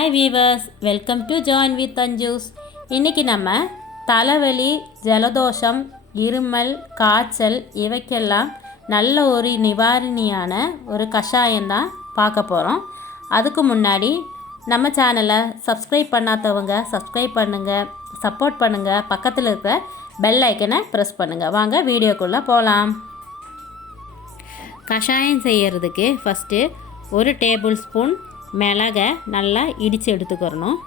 Hi viewers, welcome to join with Anju's. இன்றைக்கி நம்ம தலைவலி, ஜலதோஷம், இருமல், காய்ச்சல் இவைக்கெல்லாம் நல்ல ஒரு நிவாரணியான ஒரு கஷாயம்தான் பார்க்க போகிறோம். அதுக்கு முன்னாடி நம்ம சேனலை சப்ஸ்கிரைப் பண்ணாதவங்க சப்ஸ்கிரைப் பண்ணுங்கள், சப்போர்ட் பண்ணுங்கள், பக்கத்தில் இருக்கிற பெல் ஐக்கனை ப்ரெஸ் பண்ணுங்கள். வாங்க வீடியோக்குள்ளே போகலாம். கஷாயம் செய்கிறதுக்கு ஃபஸ்ட்டு ஒரு டேபிள் ஸ்பூன் மிளகை நல்லா இடித்து எடுத்துக்கிறணும்.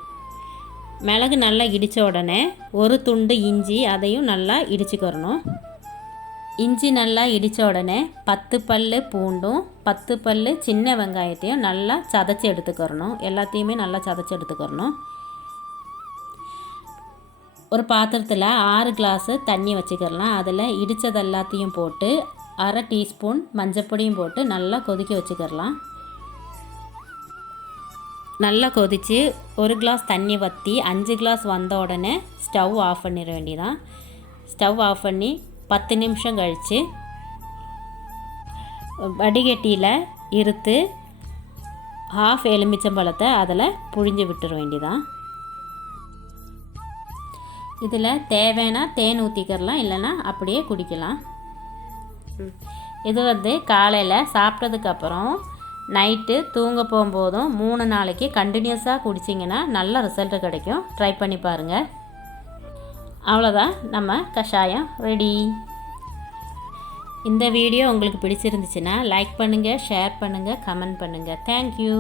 மிளகு நல்லா இடித்த உடனே ஒரு துண்டு இஞ்சி அதையும் நல்லா இடிச்சுக்கிறணும். இஞ்சி நல்லா இடித்த உடனே 10 பல் பூண்டும் 10 பல் சின்ன வெங்காயத்தையும் நல்லா சதைச்சி எடுத்துக்கிறணும். எல்லாத்தையுமே நல்லா சதைச்சி எடுத்துக்கிறணும். ஒரு பாத்திரத்தில் 6 கிளாஸு தண்ணி வச்சுக்கிறலாம். அதில் இடித்தது எல்லாத்தையும் போட்டு 1/2 டீஸ்பூன் மஞ்சப்பொடியும் போட்டு நல்லா கொதிக்க வச்சுக்கிறலாம். நல்லா கொதித்து 1 கிளாஸ் தண்ணி வற்றி 5 கிளாஸ் வந்த உடனே ஸ்டவ் ஆஃப் பண்ணிட வேண்டியதான். ஸ்டவ் ஆஃப் பண்ணி 10 நிமிஷம் கழித்து வடிகட்டியில் இருத்து 1/2 எலுமிச்சம்பழத்தை அதில் புழிஞ்சு விட்டுற வேண்டியதான். இதில் தேவைன்னா தேன் ஊற்றிக்கிறலாம், இல்லைன்னா அப்படியே குடிக்கலாம். இது காலையில் சாப்பிட்டதுக்கப்புறம் நைட்டு தூங்க போகும்போதும் 3 நாளைக்கு கண்டினியூஸாக குடிச்சிங்கன்னா நல்ல ரிசல்ட்டு கிடைக்கும். ட்ரை பண்ணி பாருங்கள். அவ்வளோதான், நம்ம கஷாயம் ரெடி. இந்த வீடியோ உங்களுக்கு பிடிச்சிருந்துச்சுன்னா லைக் பண்ணுங்கள், ஷேர் பண்ணுங்கள், கமெண்ட் பண்ணுங்கள். தேங்க்யூ.